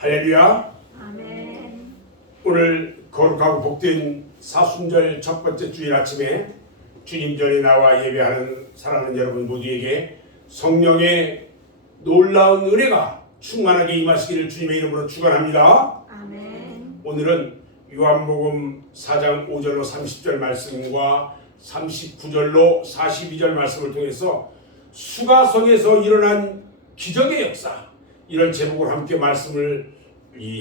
할렐루야. 아멘. 오늘 거룩하고 복된 사순절 첫 번째 주일 아침에 주님 전에 나와 예배하는 사랑하는 여러분 모두에게 성령의 놀라운 은혜가 충만하게 임하시기를 주님의 이름으로 축원합니다. 아멘. 오늘은 요한복음 4장 5절로 30절 말씀과 39절로 42절 말씀을 통해서 수가성에서 일어난 기적의 역사, 이런 제목으로 함께 말씀을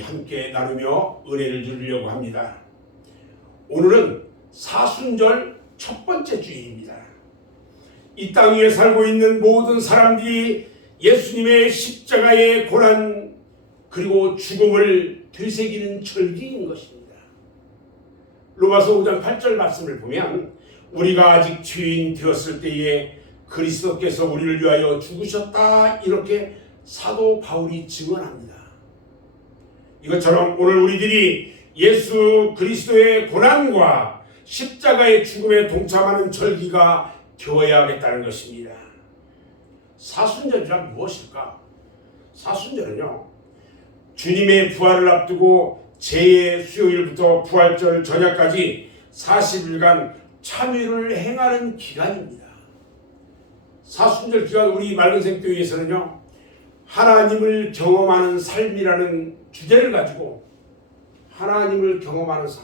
함께 나누며 은혜를 누리려고 합니다. 오늘은 사순절 첫 번째 주일입니다. 이 땅 위에 살고 있는 모든 사람들이 예수님의 십자가의 고난 그리고 죽음을 되새기는 절기인 것입니다. 로마서 5장 8절 말씀을 보면 우리가 아직 죄인 되었을 때에 그리스도께서 우리를 위하여 죽으셨다, 이렇게 사도 바울이 증언합니다. 이것처럼 오늘 우리들이 예수 그리스도의 고난과 십자가의 죽음에 동참하는 절기가 되어야겠다는 것입니다. 사순절이란 무엇일까? 사순절은요, 주님의 부활을 앞두고 제 수요일부터 부활절 저녁까지 40일간 참회를 행하는 기간입니다. 사순절 기간 우리 맑은생교회에서는요, 하나님을 경험하는 삶이라는 주제를 가지고, 하나님을 경험하는 삶,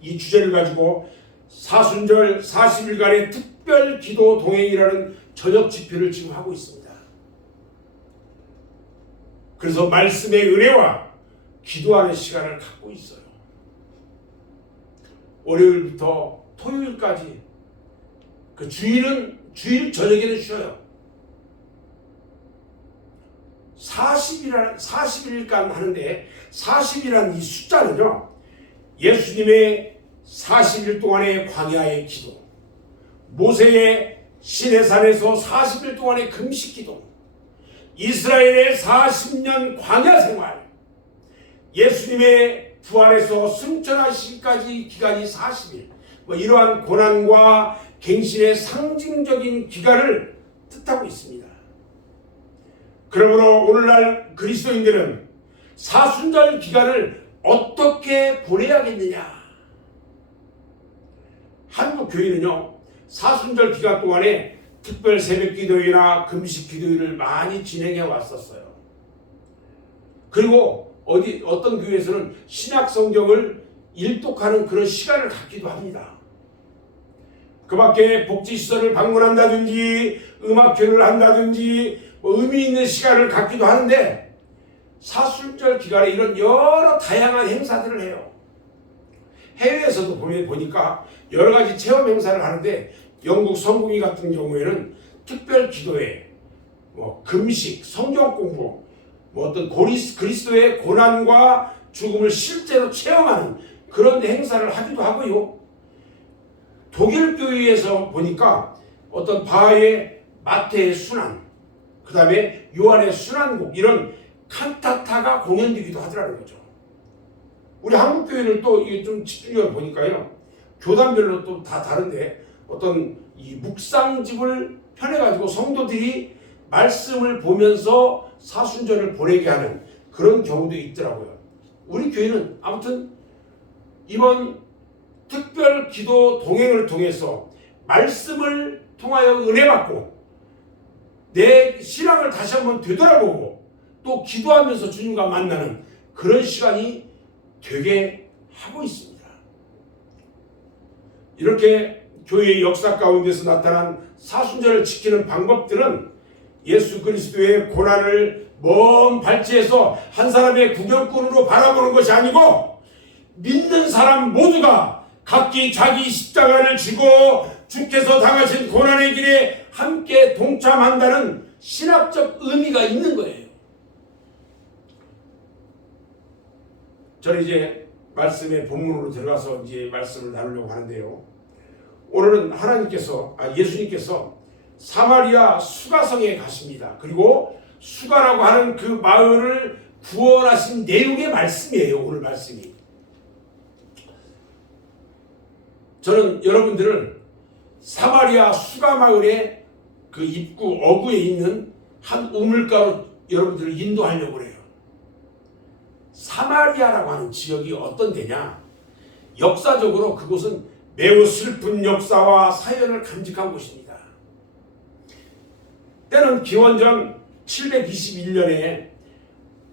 이 주제를 가지고 사순절 40일간의 특별 기도 동행이라는 저녁 집회를 지금 하고 있습니다. 그래서 말씀의 은혜와 기도하는 시간을 갖고 있어요. 월요일부터 토요일까지, 그 주일 저녁에는 쉬어요. 40일간 하는데, 40이라는 이 숫자는요, 예수님의 40일 동안의 광야의 기도, 모세의 시내산에서 40일 동안의 금식 기도, 이스라엘의 40년 광야 생활, 예수님의 부활에서 승천하시기까지 기간이 40일, 이러한 고난과 갱신의 상징적인 기간을 뜻하고 있습니다. 그러므로 오늘날 그리스도인들은 사순절 기간을 어떻게 보내야겠느냐? 한국 교회는요, 사순절 기간 동안에 특별 새벽 기도회나 금식 기도회를 많이 진행해 왔었어요. 그리고 어떤 교회에서는 신약 성경을 일독하는 그런 시간을 갖기도 합니다. 그 밖에 복지시설을 방문한다든지 음악회를 한다든지 의미 있는 시간을 갖기도 하는데, 사순절 기간에 이런 여러 다양한 행사들을 해요. 해외에서도 보니까 여러 가지 체험 행사를 하는데, 영국 성공회 같은 경우에는 특별 기도회, 금식, 성경 공부, 어떤 그리스도의 고난과 죽음을 실제로 체험하는 그런 행사를 하기도 하고요. 독일 교회에서 보니까 어떤 바하의 마태의 순환, 그 다음에 요한의 순환곡, 이런 칸타타가 공연되기도 하더라는 거죠. 우리 한국 교회를 또 좀 집중해서 보니까요, 교단별로 또 다 다른데, 어떤 이 묵상집을 펴내가지고 성도들이 말씀을 보면서 사순절을 보내게 하는 그런 경우도 있더라고요. 우리 교회는 아무튼 이번 특별 기도 동행을 통해서 말씀을 통하여 은혜받고 내 신앙을 다시 한번 되돌아보고 또 기도하면서 주님과 만나는 그런 시간이 되게 하고 있습니다. 이렇게 교회의 역사 가운데서 나타난 사순절을 지키는 방법들은 예수 그리스도의 고난을 먼 발치에서 한 사람의 구경꾼으로 바라보는 것이 아니고, 믿는 사람 모두가 각기 자기 십자가를 지고 주께서 당하신 고난의 길에 함께 동참한다는 신학적 의미가 있는 거예요. 저는 이제 말씀의 본문으로 들어가서 이제 말씀을 나누려고 하는데요. 오늘은 예수님께서 사마리아 수가성에 가십니다. 그리고 수가라고 하는 그 마을을 구원하신 내용의 말씀이에요. 오늘 말씀이. 저는 여러분들을 사마리아 수가 마을의 그 입구 어구에 있는 한 우물가로 여러분들을 인도하려고 해요. 사마리아라고 하는 지역이 어떤 데냐? 역사적으로 그곳은 매우 슬픈 역사와 사연을 간직한 곳입니다. 때는 기원전 721년에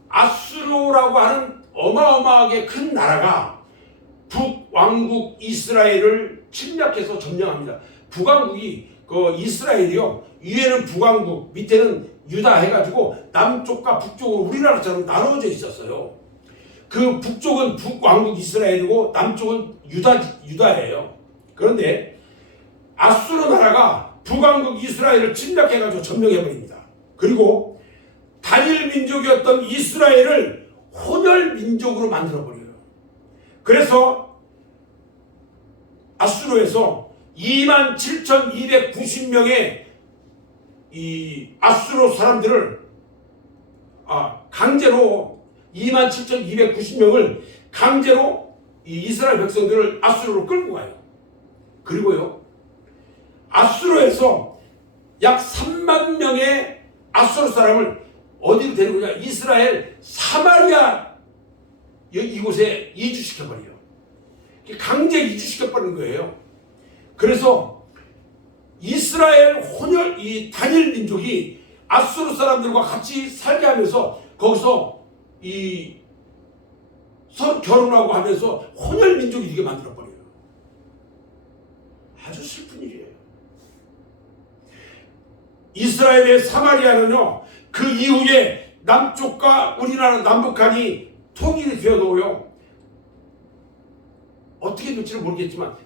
아수르라고 하는 어마어마하게 큰 나라가 북왕국 이스라엘을 침략해서 점령합니다. 북왕국이 이스라엘이요, 위에는 북왕국, 밑에는 유다 해가지고 남쪽과 북쪽으로 우리나라처럼 나눠져 있었어요. 그 북쪽은 북왕국 이스라엘이고 남쪽은 유다예요. 그런데 아수르 나라가 북왕국 이스라엘을 침략해가지고 점령해버립니다. 그리고 단일 민족이었던 이스라엘을 혼혈 민족으로 만들어버려요. 그래서 아수르에서 27,290명의 이 아수르 사람들을 강제로 27,290명을 강제로 이 이스라엘 백성들을 아수르로 끌고 가요. 그리고요, 아수르에서 약 3만 명의 아수르 사람을 어디로 데리고 가냐? 이스라엘 사마리아 이곳에 이주시켜버려요. 강제 이주시켜버린 거예요. 그래서 이스라엘 혼혈 이 단일 민족이 아수르 사람들과 같이 살게 하면서 거기서 서로 결혼하고 하면서 혼혈 민족이 되게 만들어버려요. 아주 슬픈 일이에요. 이스라엘의 사마리아는요, 그 이후에 남쪽과 우리나라 남북한이 통일이 되어도요, 어떻게 될지는 모르겠지만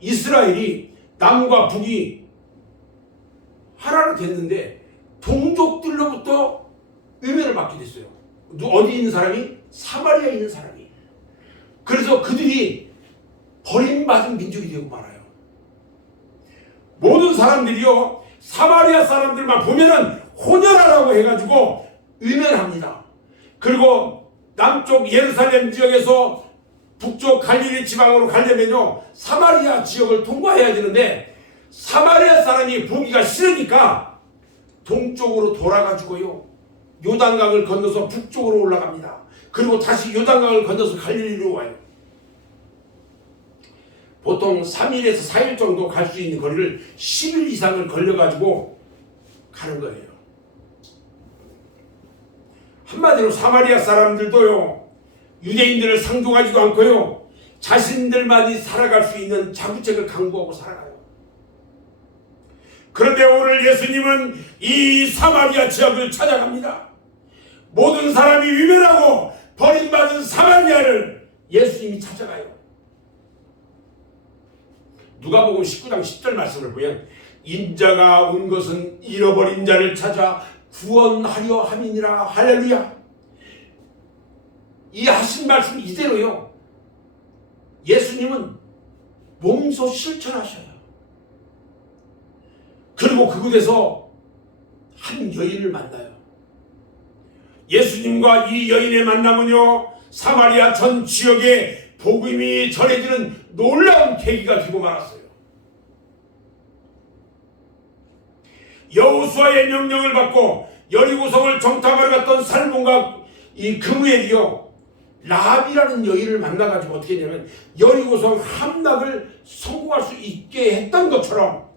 이스라엘이 남과 북이 하나로 됐는데 동족들로부터 위면을 받게 됐어요. 어디 있는 사람이? 사마리아에 있는 사람이. 그래서 그들이 버림받은 민족이 되고 말아요. 모든 사람들이요, 사마리아 사람들만 보면은 혼혈하라고 해가지고 위면합니다. 그리고 남쪽 예루살렘 지역에서 북쪽 갈릴리 지방으로 가려면요, 사마리아 지역을 통과해야 되는데 사마리아 사람이 보기가 싫으니까 동쪽으로 돌아가지고요, 요단강을 건너서 북쪽으로 올라갑니다. 그리고 다시 요단강을 건너서 갈릴리로 와요. 보통 3일에서 4일 정도 갈 수 있는 거리를 10일 이상을 걸려가지고 가는 거예요. 한마디로 사마리아 사람들도요, 유대인들을 상종하지도 않고요, 자신들만이 살아갈 수 있는 자구책을 강구하고 살아가요. 그런데 오늘 예수님은 이 사마리아 지역을 찾아갑니다. 모든 사람이 위면하고 버림받은 사마리아를 예수님이 찾아가요. 누가복음 19장 10절 말씀을 보면 인자가 온 것은 잃어버린 자를 찾아 구원하려 함이니라. 할렐루야. 이 하신 말씀 이대로요, 예수님은 몸소 실천하셔요. 그리고 그곳에서 한 여인을 만나요. 예수님과 이 여인의 만남은요, 사마리아 전 지역에 복음이 전해지는 놀라운 계기가 되고 말았어요. 여호수아의 명령을 받고 여리고성을 정탐하러 갔던 살몬과 이 그무엘이요, 라합이라는 여인을 만나가지고 어떻게 했냐면 여리고성 함락을 성공할 수 있게 했던 것처럼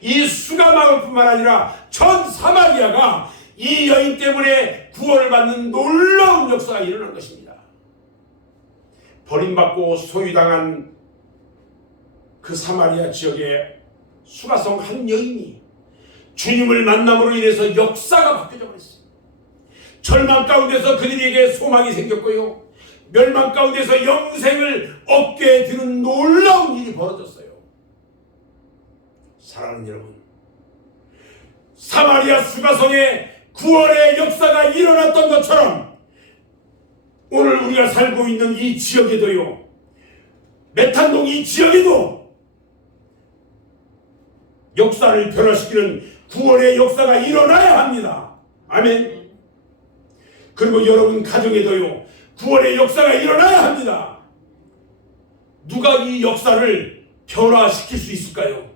이 수가마을뿐만 아니라 전 사마리아가 이 여인 때문에 구원을 받는 놀라운 역사가 일어난 것입니다. 버림받고 소유당한 그 사마리아 지역의 수가성 한 여인이 주님을 만남으로 인해서 역사가 바뀌어져 버렸어요. 절망 가운데서 그들에게 소망이 생겼고요, 멸망 가운데서 영생을 얻게 되는 놀라운 일이 벌어졌어요. 사랑하는 여러분, 사마리아 수가성에 구원의 역사가 일어났던 것처럼 오늘 우리가 살고 있는 이 지역에도요, 메탄동 이 지역에도 역사를 변화시키는 구원의 역사가 일어나야 합니다. 아멘. 그리고 여러분 가정에도요, 구원의 역사가 일어나야 합니다. 누가 이 역사를 변화시킬 수 있을까요?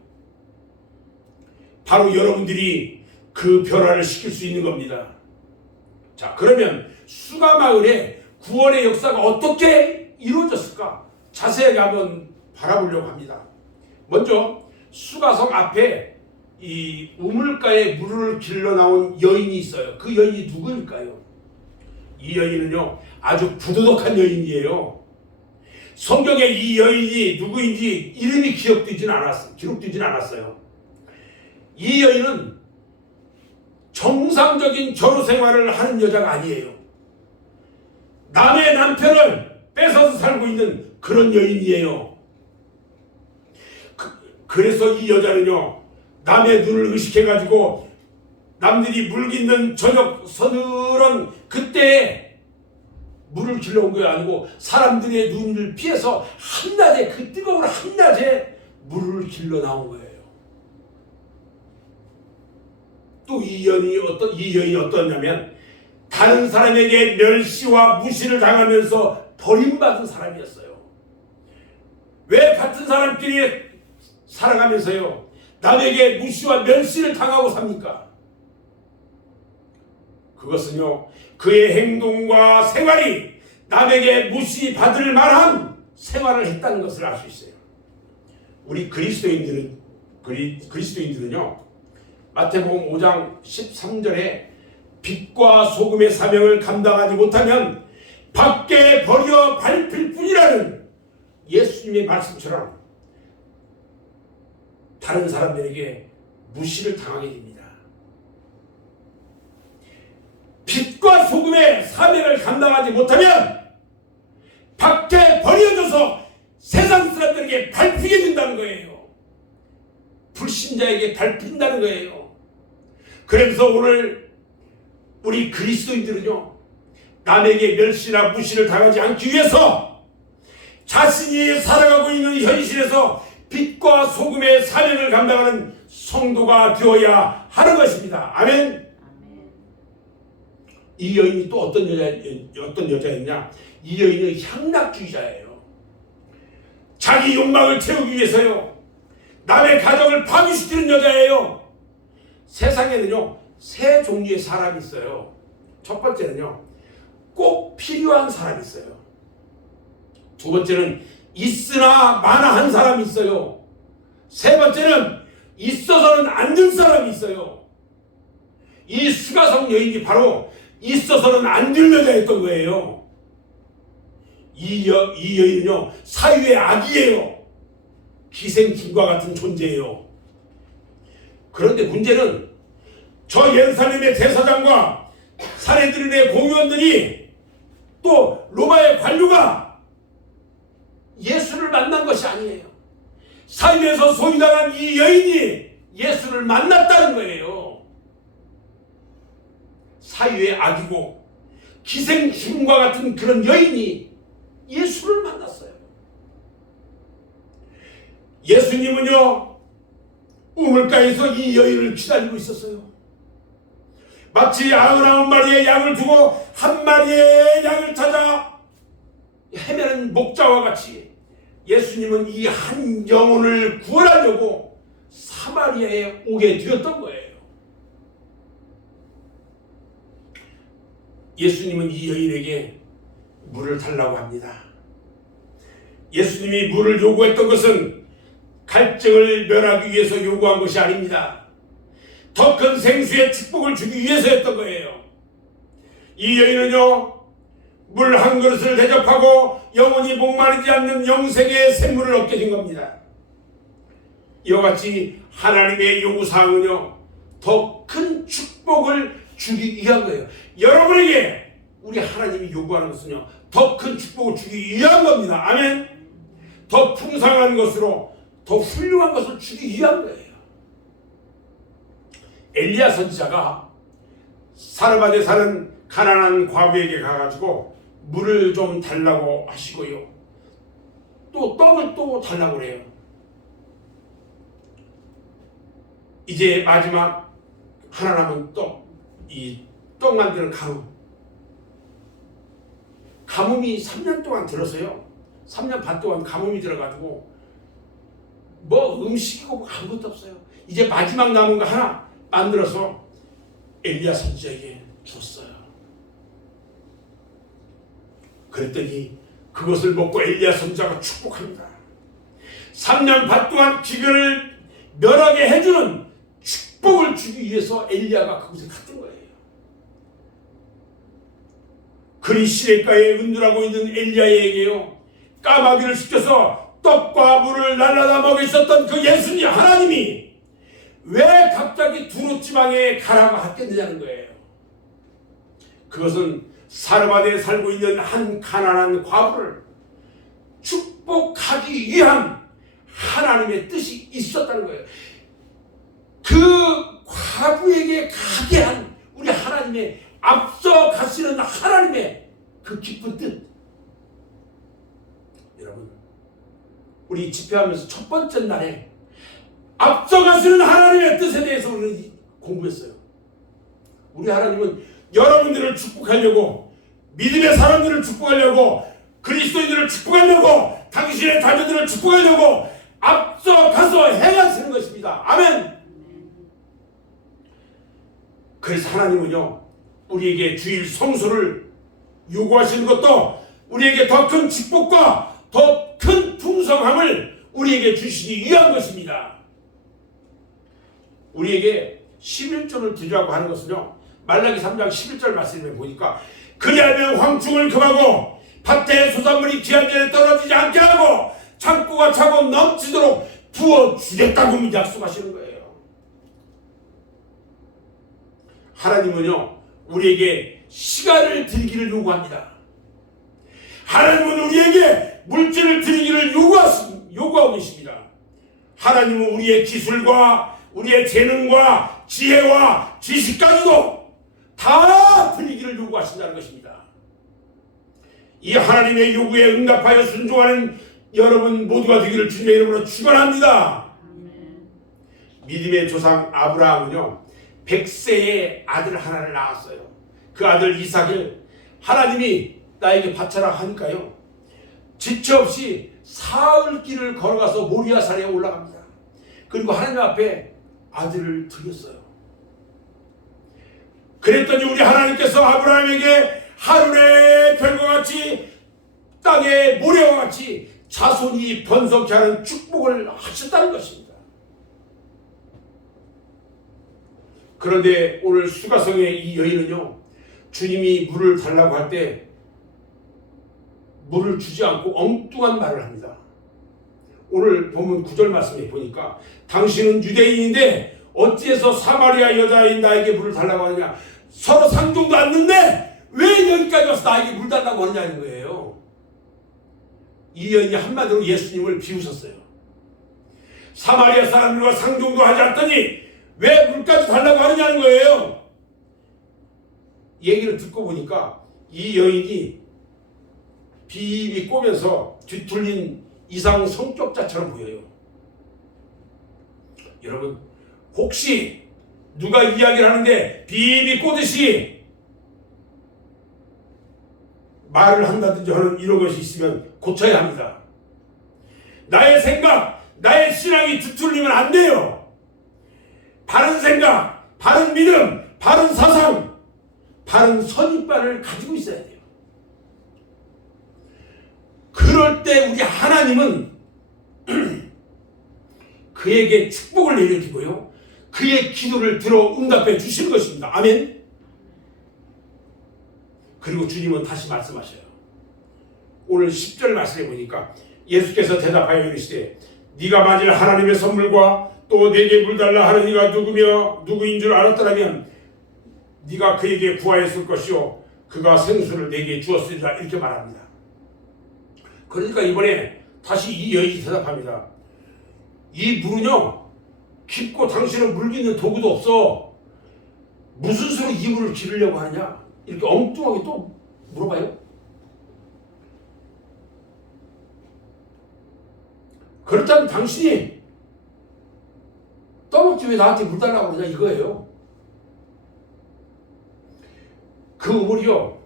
바로 여러분들이 그 변화를 시킬 수 있는 겁니다. 자, 그러면 수가마을의 구원의 역사가 어떻게 이루어졌을까? 자세하게 한번 바라보려고 합니다. 먼저 수가성 앞에 이 우물가에 물을 길러 나온 여인이 있어요. 그 여인이 누구일까요? 이 여인은요, 아주 부도덕한 여인이에요. 성경에 이 여인이 누구인지 이름이 기록되진 않았어요. 이 여인은 정상적인 결혼 생활을 하는 여자가 아니에요. 남의 남편을 뺏어서 살고 있는 그런 여인이에요. 그래서 이 여자는요, 남의 눈을 의식해가지고 남들이 물 깃는 저녁 서늘한 그때에 물을 길러온 게 아니고 사람들의 눈을 피해서 한낮에, 그 뜨거운 한낮에 물을 길러 나온 거예요. 또 이 여인이 어떠냐면 다른 사람에게 멸시와 무시를 당하면서 버림받은 사람이었어요. 왜 같은 사람끼리 살아가면서요, 남에게 무시와 멸시를 당하고 삽니까? 그것은요, 그의 행동과 생활이 남에게 무시받을 만한 생활을 했다는 것을 알 수 있어요. 우리 그리스도인들은요, 마태복음 5장 13절에 빛과 소금의 사명을 감당하지 못하면 밖에 버려 밟힐 뿐이라는 예수님의 말씀처럼 다른 사람들에게 무시를 당하게 됩니다. 빛과 소금의 사명을 감당하지 못하면 밖에 버려져서 세상 사람들에게 밟히게 된다는 거예요. 불신자에게 밟힌다는 거예요. 그래서 오늘 우리 그리스도인들은요, 남에게 멸시나 무시를 당하지 않기 위해서 자신이 살아가고 있는 현실에서 빛과 소금의 사명을 감당하는 성도가 되어야 하는 것입니다. 아멘. 이 여인이 또 어떤 여자였냐? 이 여인은 향락주의자예요. 자기 욕망을 채우기 위해서요, 남의 가정을 파괴시키는 여자예요. 세상에는요, 세 종류의 사람이 있어요. 첫 번째는요, 꼭 필요한 사람이 있어요. 두 번째는 있으나 마나한 사람이 있어요. 세 번째는 있어서는 안 될 사람이 있어요. 이 수가성 여인이 바로 있어서는 안 될 여자였던 거예요. 이 여인은요, 사유의 악이에요. 기생충과 같은 존재예요. 그런데 문제는 저 예루살렘의 대사장과 사내들인의 공의원들이 또 로마의 관료가 예수를 만난 것이 아니에요. 사유에서 소유당한 이 여인이 예수를 만났다는 거예요. 사유의 악이고 기생충과 같은 그런 여인이 예수를 만났어요. 예수님은요, 우물가에서 이 여인을 기다리고 있었어요. 마치 99마리의 양을 두고 한 마리의 양을 찾아 헤매는 목자와 같이 예수님은 이 한 영혼을 구원하려고 사마리아에 오게 되었던 거예요. 예수님은 이 여인에게 물을 달라고 합니다. 예수님이 물을 요구했던 것은 갈증을 멸하기 위해서 요구한 것이 아닙니다. 더 큰 생수의 축복을 주기 위해서였던 거예요. 이 여인은요, 물 한 그릇을 대접하고 영원히 목마르지 않는 영생의 샘물을 얻게 된 겁니다. 이와 같이 하나님의 요구사항은요, 더 큰 축복을 주기 위한 거예요. 여러분에게 우리 하나님이 요구하는 것은요, 더 큰 축복을 주기 위한 겁니다. 아멘. 더 풍성한 것으로, 더 훌륭한 것을 주기 위한 거예요. 엘리야 선지자가 사르밧에 사는 가난한 과부에게 가가지고 물을 좀 달라고 하시고요, 또 떡을 또 달라고 그래요. 이제 마지막 하나 남은 떡, 이 떡 만드는 가뭄이 3년 동안 들어서요, 3년 반 동안 가뭄이 들어가지고 뭐 음식이고 아무것도 없어요. 이제 마지막 남은 거 하나 만들어서 엘리야 선지자에게 줬어요. 그랬더니 그것을 먹고 엘리야 선지자가 축복합니다. 3년 반 동안 기근을 면하게 해주는 축복을 주기 위해서 엘리야가 그곳에 갔던 거예요. 그리 시냇가에 은둔하고 있는 엘리야에게요, 까마귀를 시켜서 떡과 물을 날라다 먹이셨던 그 예수님 하나님이 왜 갑자기 두루지방에 가라고 했겠느냐는 거예요. 그것은 사르밧에 살고 있는 한 가난한 과부를 축복하기 위한 하나님의 뜻이 있었다는 거예요. 그 과부에게 가게 한 우리 하나님의, 앞서 가시는 하나님의 그 깊은 뜻. 여러분, 우리 집회하면서 첫 번째 날에 앞서 가시는 하나님의 뜻에 대해서 우리는 공부했어요. 우리 하나님은 여러분들을 축복하려고, 믿음의 사람들을 축복하려고, 그리스도인들을 축복하려고, 당신의 자녀들을 축복하려고 앞서 가서 행하시는 것입니다. 아멘. 그래서 하나님은요, 우리에게 주일 성수를 요구하시는 것도 우리에게 더 큰 축복과 더 큰 풍성함을 우리에게 주시기 위한 것입니다. 우리에게 11조를 드리라고 하는 것은요, 말라기 3장 11절 말씀에 보니까 그리하면 황충을 금하고 밭에 소산물이 귀한 전에 떨어지지 않게 하고 창고가 차고 넘치도록 부어주겠다고 약속하시는 거예요. 하나님은요, 우리에게 시간을 드리기를 요구합니다. 하나님은 우리에게 물질을 드리기를 요구하고 계십니다. 하나님은 우리의 기술과 우리의 재능과 지혜와 지식까지도 다 드리기를 요구하신다는 것입니다. 이 하나님의 요구에 응답하여 순종하는 여러분 모두가 되기를 주님의 이름으로 축원합니다. 믿음의 조상 아브라함은요, 100세의 아들 하나를 낳았어요. 그 아들 이삭을 하나님이 나에게 바쳐라 하니까요, 지체 없이 사흘 길을 걸어가서 모리아산에 올라갑니다. 그리고 하나님 앞에 아들을 드렸어요. 그랬더니 우리 하나님께서 아브라함에게 하늘의 별과 같이 땅의 모래와 같이 자손이 번성케 하는 축복을 하셨다는 것입니다. 그런데 오늘 수가성의 이 여인은요, 주님이 물을 달라고 할 때 물을 주지 않고 엉뚱한 말을 합니다. 오늘 본문 9절 말씀에 보니까 당신은 유대인인데 어찌해서 사마리아 여자인 나에게 물을 달라고 하느냐, 서로 상종도 않는데 왜 여기까지 와서 나에게 물 달라고 하느냐는 거예요. 이 여인이 한마디로 예수님을 비웃었어요. 사마리아 사람들과 상종도 하지 않더니 왜 물까지 달라고 하느냐는 거예요. 얘기를 듣고 보니까 이 여인이 비비 꼬면서 뒤틀린 이상 성격자처럼 보여요. 여러분, 혹시 누가 이야기를 하는데 비비 꼬듯이 말을 한다든지 하는 이런 것이 있으면 고쳐야 합니다. 나의 생각, 나의 신앙이 뒤틀리면 안 돼요. 바른 생각, 바른 믿음, 바른 사상, 바른 선입관을 가지고 있어야 돼요. 그럴 때 우리 하나님은 그에게 축복을 내려주고요, 그의 기도를 들어 응답해 주시는 것입니다. 아멘. 그리고 주님은 다시 말씀하셔요. 오늘 10절 말씀에 보니까 예수께서 대답하여 이르시되 네가 만일 하나님의 선물과 또 내게 물 달라 하는 이가 누구며 누구인 줄 알았더라면 네가 그에게 구하였을 것이요 그가 생수를 내게 주었으리라, 이렇게 말합니다. 그러니까 이번에 다시 이 여인이 대답합니다. 이 물은요, 깊고 당신은 물 깃는 도구도 없어. 무슨 수로 이 물을 기르려고 하느냐, 이렇게 엉뚱하게 또 물어봐요. 그렇다면 당신이 떠먹지 왜 나한테 물 달라고 그러냐 이거예요. 그 우물이요,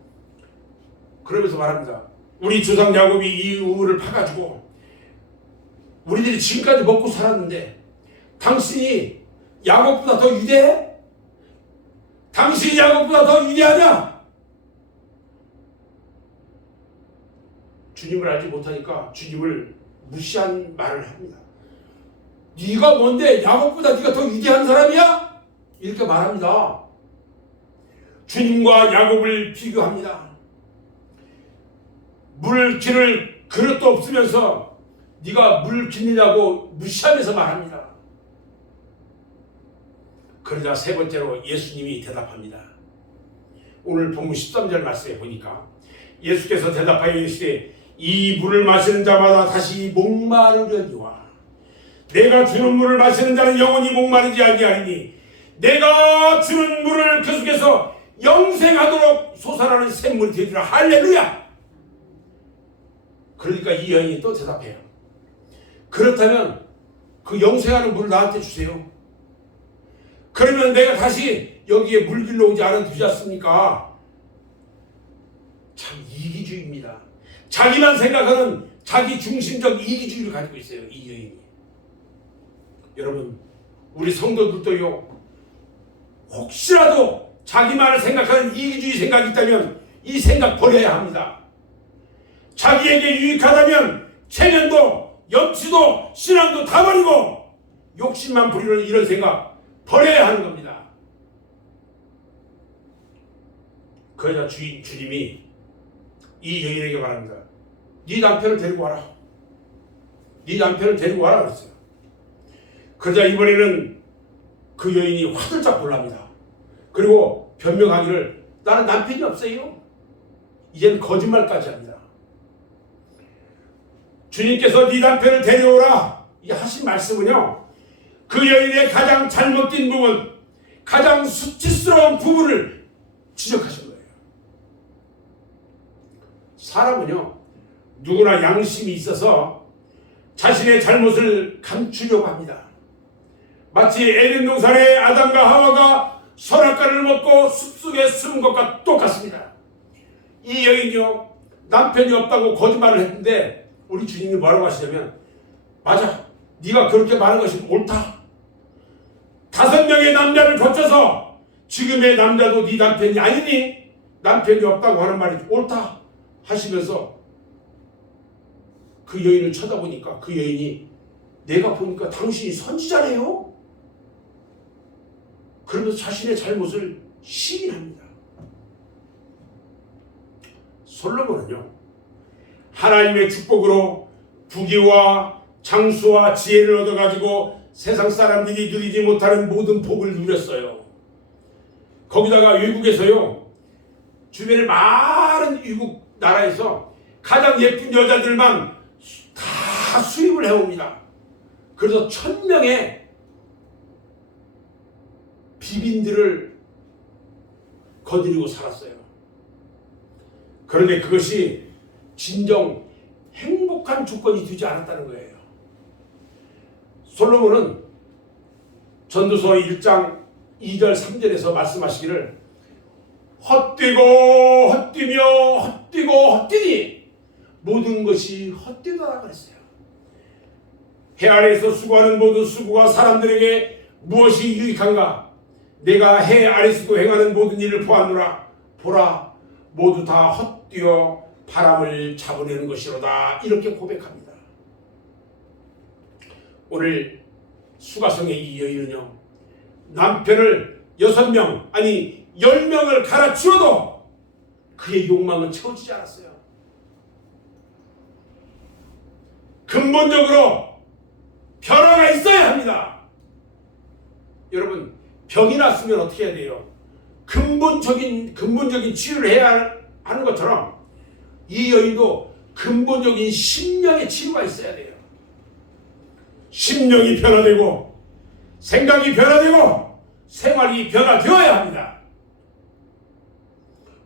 그러면서 말합니다. 우리 조상 야곱이 이 우물을 파가지고 우리들이 지금까지 먹고 살았는데 당신이 야곱보다 더 위대해? 당신이 야곱보다 더 위대하냐? 주님을 알지 못하니까 주님을 무시한 말을 합니다. 네가 뭔데 야곱보다 네가 더 위대한 사람이야? 이렇게 말합니다. 주님과 야곱을 비교합니다. 물 기를 그릇도 없으면서 네가 물 기느냐고 무시하면서 말합니다. 그러자 세 번째로 예수님이 대답합니다. 오늘 본문 13절 말씀에 보니까 예수께서 대답하여 이르시되 이 물을 마시는 자마다 다시 목마르려니와 내가 주는 물을 마시는 자는 영원히 목마르지 아니하리니 내가 주는 물을 그 속에서 영생하도록 솟아나는 샘물이 되리라. 할렐루야. 그러니까 이 여인이 또 대답해요. 그렇다면 그 영생하는 물을 나한테 주세요. 그러면 내가 다시 여기에 물길로 오지 않아도 되지 않습니까? 참 이기주의입니다. 자기만 생각하는 자기 중심적 이기주의를 가지고 있어요. 이 여인이. 여러분, 우리 성도들도요, 혹시라도 자기만을 생각하는 이기주의 생각이 있다면 이 생각 버려야 합니다. 자기에게 유익하다면 체면도 염치도 신앙도 다 버리고 욕심만 부리는 이런 생각 버려야 하는 겁니다. 그러자 주님이 이 여인에게 말합니다. 네 남편을 데리고 와라. 네 남편을 데리고 와라 그랬어요. 그러자 이번에는 그 여인이 화들짝 놀랍니다. 그리고 변명하기를 나는 남편이 없어요. 이제는 거짓말까지 합니다. 주님께서 네 남편을 데려오라 이 하신 말씀은요, 그 여인의 가장 잘못된 부분, 가장 수치스러운 부분을 지적하신 거예요. 사람은요, 누구나 양심이 있어서 자신의 잘못을 감추려고 합니다. 마치 에덴 동산의 아담과 하와가 선악과를 먹고 숲속에 숨은 것과 똑같습니다. 이 여인이요, 남편이 없다고 거짓말을 했는데 우리 주님이 뭐라고 하시냐면, 맞아, 네가 그렇게 말한 것이 옳다. 5명의 남자를 거쳐서 지금의 남자도 네 남편이 아니니 남편이 없다고 하는 말이 옳다 하시면서 그 여인을 쳐다보니까 그 여인이 내가 보니까 당신이 선지자래요? 그러면서 자신의 잘못을 시인합니다. 솔로몬은요, 하나님의 축복으로 부귀와 장수와 지혜를 얻어가지고 세상 사람들이 누리지 못하는 모든 복을 누렸어요. 거기다가 외국에서요, 주변의 많은 외국 나라에서 가장 예쁜 여자들만 다 수입을 해옵니다. 그래서 1000명의 비빈들을 거느리고 살았어요. 그런데 그것이 진정 행복한 조건이 되지 않았다는 거예요. 솔로몬은 전도서 1장 2절 3절에서 말씀하시기를 헛되고 헛되며 헛되고 헛되니 모든 것이 헛되다 그랬어요. 해 아래에서 수고하는 모든 수고가 사람들에게 무엇이 유익한가? 내가 해 아래에서도 행하는 모든 일을 보았노라. 보라, 모두 다 헛되어 바람을 잡으려는 것이로다. 이렇게 고백합니다. 오늘 수가성의 이 여인은요, 남편을 6명 아니 10명을 갈아치워도 그의 욕망은 채워지지 않았어요. 근본적으로 변화가 있어야 합니다. 여러분, 병이 났으면 어떻게 해야 돼요? 근본적인 치유를 해야 하는 것처럼 이 여인도 근본적인 심령의 치유가 있어야 돼요. 심령이 변화되고 생각이 변화되고 생활이 변화되어야 합니다.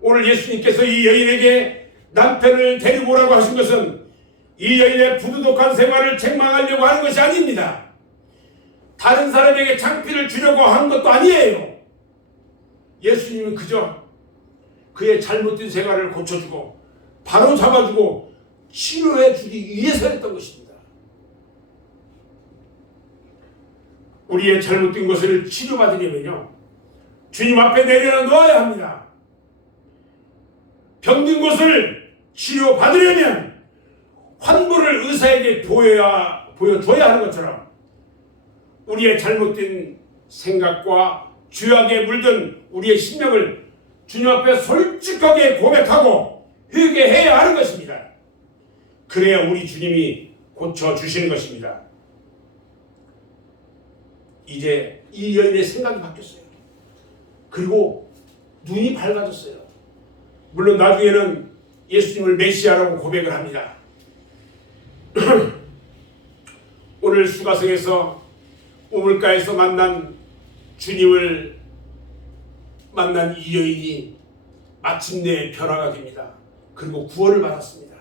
오늘 예수님께서 이 여인에게 남편을 데리고 오라고 하신 것은 이 여인의 부도덕한 생활을 책망하려고 하는 것이 아닙니다. 다른 사람에게 창피를 주려고 한 것도 아니에요. 예수님은 그저 그의 잘못된 생활을 고쳐주고 바로 잡아주고 치료해 주기 위해서 했던 것입니다. 우리의 잘못된 것을 치료받으려면요, 주님 앞에 내려놓아야 합니다. 병든 것을 치료받으려면 환부를 의사에게 보여줘야 하는 것처럼 우리의 잘못된 생각과 죄악에 물든 우리의 심령을 주님 앞에 솔직하게 고백하고 회개해야 하는 것입니다. 그래야 우리 주님이 고쳐주시는 것입니다. 이제 이 여인의 생각이 바뀌었어요. 그리고 눈이 밝아졌어요. 물론 나중에는 예수님을 메시아라고 고백을 합니다. 오늘 수가성에서 우물가에서 만난 주님을 만난 이 여인이 마침내 변화가 됩니다. 그리고 구원을 받았습니다.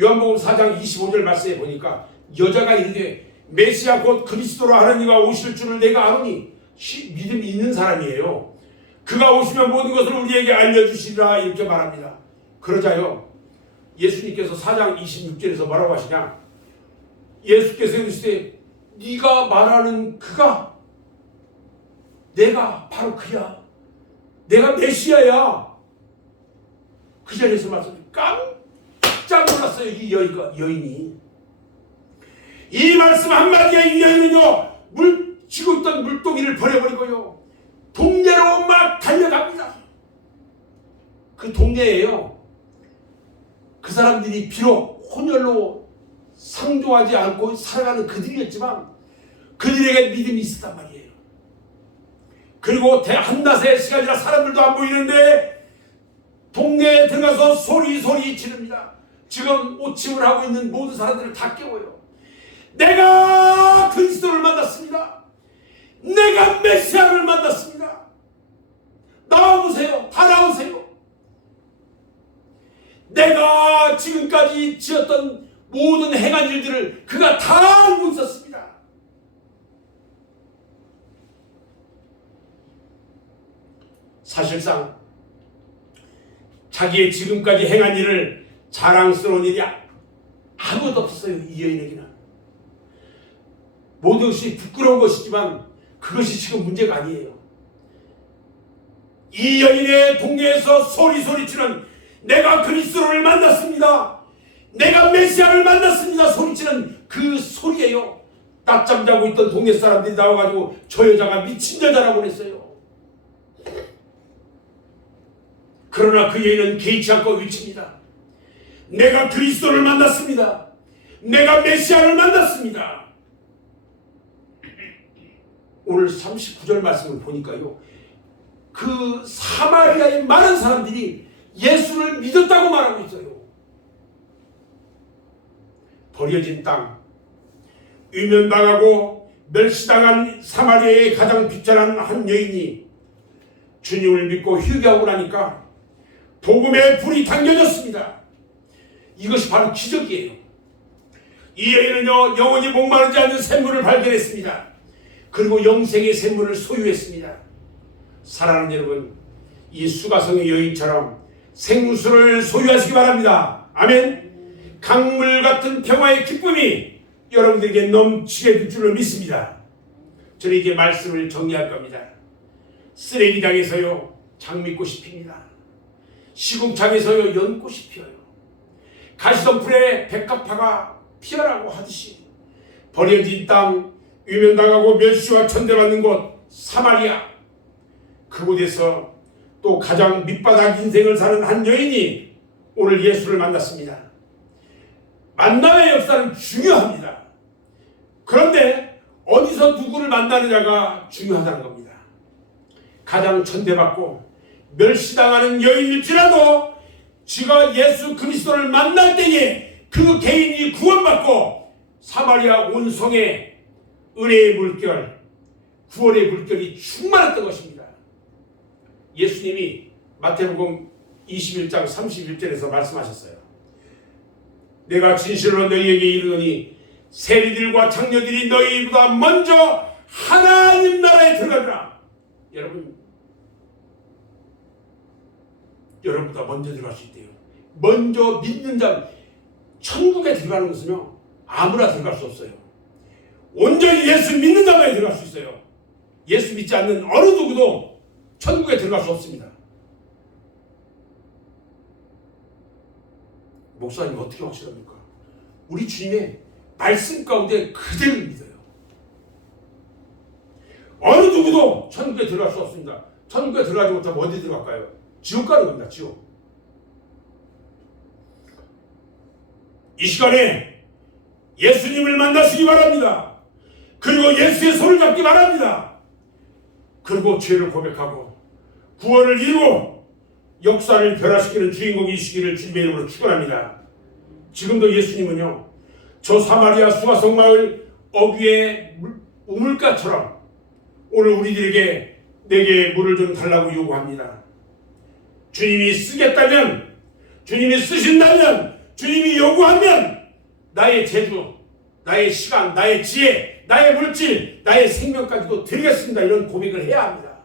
요한복음 4장 25절 말씀에 보니까 여자가 이르되 메시아 곧 그리스도로 하는 이가 오실 줄을 내가 아노니, 믿음이 있는 사람이에요. 그가 오시면 모든 것을 우리에게 알려주시리라 이렇게 말합니다. 그러자요 예수님께서 4장 26절에서 뭐라고 하시냐, 예수께서 이르시되 네가 말하는 그가 내가 바로 그야, 내가 메시아야. 그 자리에서 말씀 깜짝 놀랐어요. 이 여인이 이 말씀 한마디에 이 여인은요 지고 있던 물동이를 버려버리고요 동네로 막 달려갑니다. 그 동네에요 그 사람들이 비록 혼혈로 상종하지 않고 살아가는 그들이었지만 그들에게 믿음이 있었단 말이에요. 그리고 한낮의 시간이라 사람들도 안 보이는데 동네에 들어가서 소리 지릅니다. 지금 오침을 하고 있는 모든 사람들을 다 깨워요. 내가 그리스도를 만났습니다. 내가 메시아를 만났습니다. 나와보세요. 다 나오세요. 내가 지금까지 지었던 모든 행한 일들을 그가 다 알고 있었습니다. 사실상 자기의 지금까지 행한 일을 자랑스러운 일이 아무도 없어요. 이 여인에게는 모든 것이 부끄러운 것이지만 그것이 지금 문제가 아니에요. 이 여인의 동네에서 소리치는 내가 그리스도를 만났습니다, 내가 메시아를 만났습니다 소리치는 그 소리예요. 낮잠 자고 있던 동네 사람들이 나와가지고 저 여자가 미친 여자라고 그랬어요. 그러나 그 여인은 개의치 않고 외칩니다. 내가 그리스도를 만났습니다. 내가 메시아를 만났습니다. 오늘 39절 말씀을 보니까요 그 사마리아의 많은 사람들이 예수를 믿었다고 말하고 있어요. 버려진 땅, 위면당하고 멸시당한 사마리아의 가장 비천한 한 여인이 주님을 믿고 회개하고 나니까 복음의 불이 당겨졌습니다. 이것이 바로 기적이에요. 이 여인은요 영원히 목마르지 않는 샘물을 발견했습니다. 그리고 영생의 샘물을 소유했습니다. 사랑하는 여러분, 이 수가성의 여인처럼 생수를 소유하시기 바랍니다. 아멘. 강물 같은 평화의 기쁨이 여러분들에게 넘치게 될 줄을 믿습니다. 저는 이제 말씀을 정리할 겁니다. 쓰레기장에서요 장미꽃이 핍니다. 시궁창에서요 연꽃이 피어요. 가시덤불에 백합화가 피어나고 하듯이 버려진 땅, 위면당하고 멸시와 천대받는 곳 사마리아, 그곳에서 또 가장 밑바닥 인생을 사는 한 여인이 오늘 예수를 만났습니다. 만남의 역사는 중요합니다. 그런데 어디서 누구를 만나느냐가 중요하다는 겁니다. 가장 천대받고 멸시당하는 여인일지라도 지가 예수 그리스도를 만날 때에 그 개인이 구원받고 사마리아 온 성에 은혜의 물결, 구원의 물결이 충만했던 것입니다. 예수님이 마태복음 21장 31절에서 말씀하셨어요. 내가 진실로 너희에게 이르노니 세리들과 장녀들이 너희보다 먼저 하나님 나라에 들어가리라. 여러분보다 먼저 들어갈 수 있대요. 먼저 믿는 자, 천국에 들어가는 것은요 아무나 들어갈 수 없어요. 온전히 예수 믿는 자만이 들어갈 수 있어요. 예수 믿지 않는 어느 누구도 천국에 들어갈 수 없습니다. 목사님 어떻게 확실합니까? 우리 주님의 말씀 가운데 그대로 믿어요. 어느 누구도 천국에 들어갈 수 없습니다. 천국에 들어가지 못하면 어디 들어갈까요? 지옥 가는 겁니다. 지옥. 이 시간에 예수님을 만나시기 바랍니다. 그리고 예수의 손을 잡기 바랍니다. 그리고 죄를 고백하고 구원을 이루고 역사를 변화시키는 주인공이시기를 주님의 이름으로 축원합니다. 지금도 예수님은요, 저 사마리아 수가성 마을 어귀의 우물가처럼 오늘 우리들에게 내게 물을 좀 달라고 요구합니다. 주님이 쓰겠다면, 주님이 쓰신다면, 주님이 요구하면 나의 재주, 나의 시간, 나의 지혜, 나의 물질, 나의 생명까지도 드리겠습니다. 이런 고백을 해야 합니다.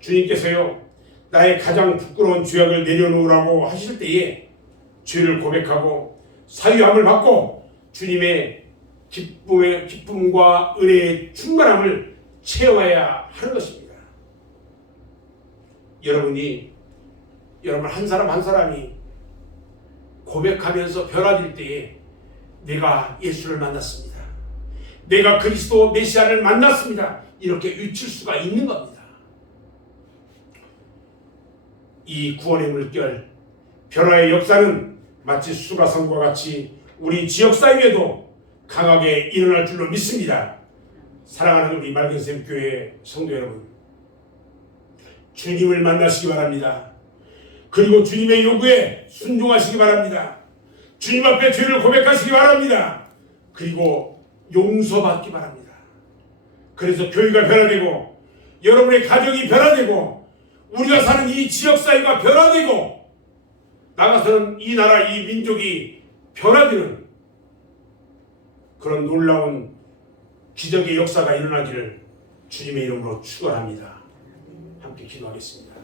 주님께서요, 나의 가장 부끄러운 죄악을 내려놓으라고 하실 때에 죄를 고백하고 사유함을 받고 주님의 기쁨과 은혜의 충만함을 체험해야 하는 것입니다. 여러분 한 사람 한 사람이 고백하면서 변화될 때에 내가 예수를 만났습니다. 내가 그리스도 메시아를 만났습니다. 이렇게 외칠 수가 있는 겁니다. 이 구원의 물결, 변화의 역사는 마치 수가성과 같이 우리 지역사회에도 강하게 일어날 줄로 믿습니다. 사랑하는 우리 맑은샘 교회 성도 여러분, 주님을 만나시기 바랍니다. 그리고 주님의 요구에 순종하시기 바랍니다. 주님 앞에 죄를 고백하시기 바랍니다. 그리고 용서받기 바랍니다. 그래서 교회가 변화되고 여러분의 가정이 변화되고 우리가 사는 이 지역사회가 변화되고 나가서는 이 나라 이 민족이 변화되는 그런 놀라운 기적의 역사가 일어나기를 주님의 이름으로 축원합니다. 함께 기도하겠습니다.